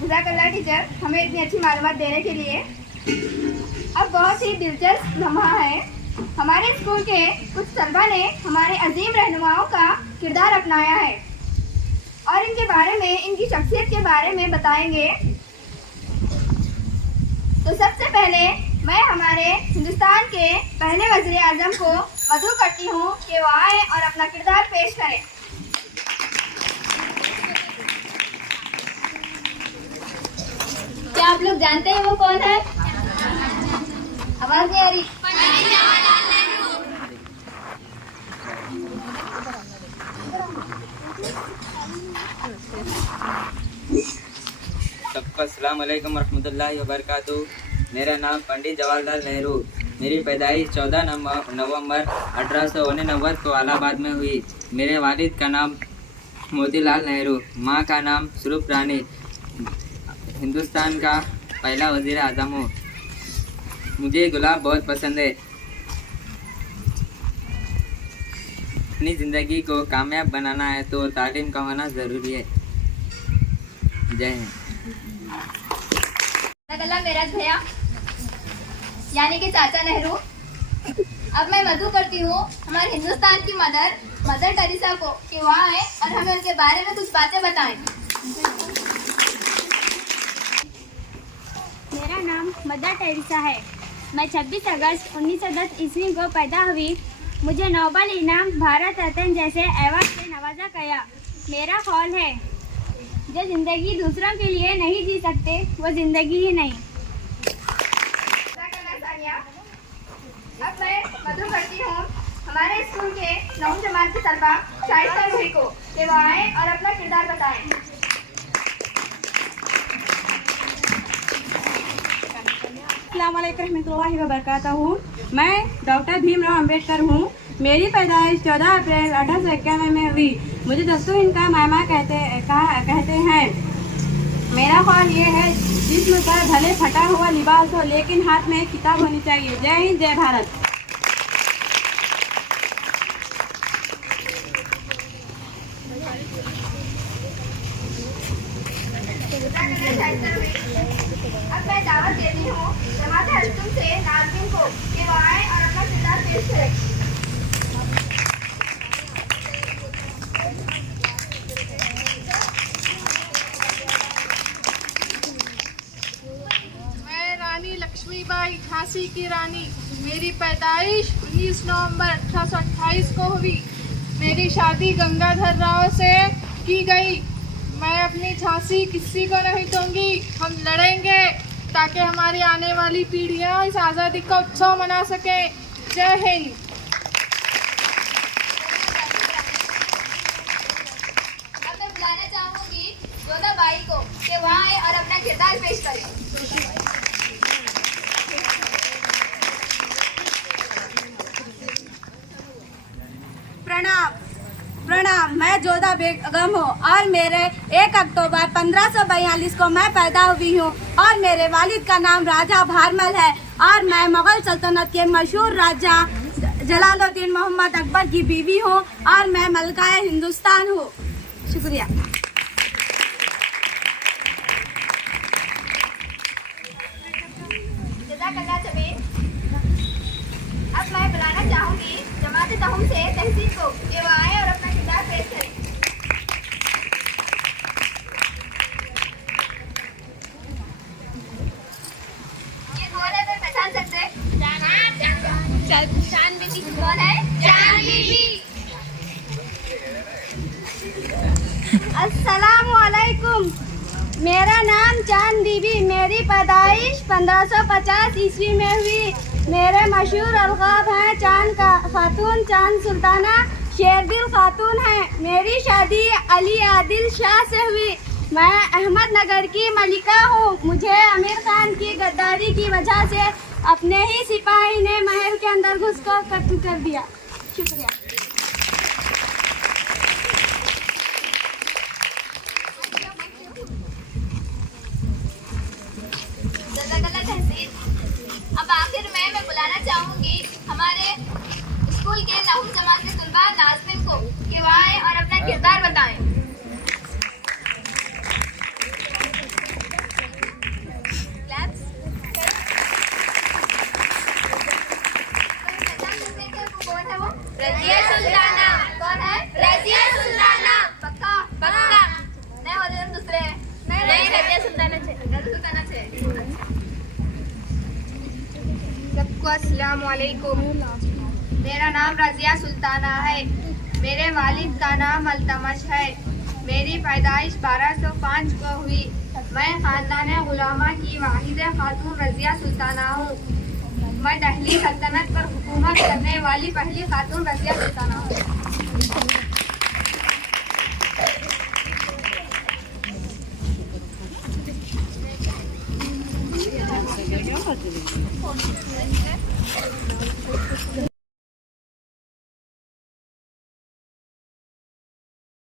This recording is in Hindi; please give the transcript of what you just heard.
जज़ाकल्लाह टीचर, हमें इतनी अच्छी मालूमात देने के लिए। अब बहुत ही दिलचस्प लम्हा है। हमारे स्कूल के कुछ तलबा ने हमारे अजीम रहनुमाओं का किरदार अपनाया है और इनके बारे में, इनकी शख्सियत के बारे में बताएंगे। तो सबसे पहले मैं हमारे हिंदुस्तान के पहले वज़ीर आज़म को मदऊ करती हूँ कि वो आए और अपना किरदार पेश करें। क्या आप लोग जानते हैं वो कौन है? आवाज नहीं आ रही। सबका अस्सलाम वालेकुम रहमतुल्लाहि व बरकातुहू। मेरा नाम पंडित जवाहरलाल नेहरू। मेरी पैदाइश 14 नवंबर 1889 को इलाहाबाद में हुई। मेरे वालिद का नाम मोतीलाल नेहरू, माँ का नाम स्वरूप रानी। हिंदुस्तान का पहला वज़ीर आज़म हूँ। मुझे गुलाब बहुत पसंद है। अपनी ज़िंदगी को कामयाब बनाना है तो तालीम का होना ज़रूरी है। जय हिंद। मेरा भैया यानी कि चाचा नेहरू। अब मैं मदऊ करती हूँ हमारे हिंदुस्तान की मदर टेरेसा को कि वो आए और हमें उनके बारे में कुछ बातें बताएं। मेरा नाम मदर टेरेसा है। मैं 26 अगस्त 1910 ईस्वी को पैदा हुई। मुझे नोबेल इनाम भारत रत्न जैसे अवार्ड से नवाजा गया। मेरा ख्याल है जो जिंदगी दूसरों के लिए नहीं जी सकते वो जिंदगी ही नहीं। अब मैं मदऊ करती हूँ हमारे स्कूल के 9वीं जमात के तलबा शाइस्ता भाई को कि वो आए और अपना किरदार बताएं। अस्सलाम वालेकुम रहमतुल्लाहि व बरकातहू। मैं डॉक्टर भीमराव अंबेडकर हूँ। मेरी पैदाइश 14 अप्रैल 1891 में हुई। मुझे दस्तूर इनका मामा कहते हैं। मेरा ख्याल ये है जिस्म पर भले फटा हुआ लिबास हो लेकिन हाथ में एक किताब होनी चाहिए। जय हिंद, जय भारत। अब मैं दावत देती हूँ जमात हल्तुम से नाज़रीन को कि वो आए और अपना किरदार पेश करें। मैं रानी लक्ष्मीबाई झांसी की रानी। मेरी पैदाइश 19 नवंबर 1828 को हुई। मेरी शादी गंगाधर राव से की गई। मैं अपनी झांसी किसी को नहीं दूंगी। हम लड़ेंगे ताकि हमारी आने वाली पीढ़ियां इस आज़ादी का उत्सव मना सकें। जय हिंद। अब मैं बुलाना चाहूंगी जोधा बाई को कि वहाँ आए और अपना किरदार पेश करें। प्रणाम। मैं जोधा बेगम हूँ और मेरे 1 अक्टूबर 1542 को मैं पैदा हुई हूँ और मेरे वालिद का नाम राजा भारमल है और मैं मुगल सल्तनत के मशहूर राजा जलालुद्दीन मोहम्मद अकबर की बीवी हूँ और मैं मलकाए हिंदुस्तान हूँ। शुक्रिया। अब मैं बुलाना चाहूंगी जमात तहुम से तहसीन को कि वो आए और अपना किरदार पेश करें। ये कौन है, मैं पहचान सकते? चांद बीबी। कौन है? चांद बीबी। अस्सलामु अलैकुम। मेरा नाम चांद बीबी। मेरी पैदाइश 1550 ईस्वी में हुई। मेरे मशहूर अलकाब हैं चांद का खातून, चांद सुल्ताना, शेरदिल खातून है। मेरी शादी अली आदिल शाह से हुई। मैं अहमदनगर की मलिका हूँ। मुझे आमिर खान की गद्दारी की वजह से अपने ही सिपाही ने महल के अंदर घुसकर कत्ल कर दिया। शुक्रिया। अब आखिर मैं बुलाना चाहूंगी हमारे स्कूल के 9वीं जमात के तलबा नाज़रीन को कि वो आए और अपना किरदार बताएं। अस्सलाम वालेकुम। मेरा नाम रज़िया सुल्ताना है। मेरे वालिद का नाम अल्तमश है। मेरी पैदाइश 1205 को हुई। मैं ख़ानदान गुलामा की वाहिद खातून रज़िया सुल्ताना हूँ। मैं दहली सल्तनत पर हुकूमत करने वाली पहली खातून रज़िया सुल्ताना हूँ।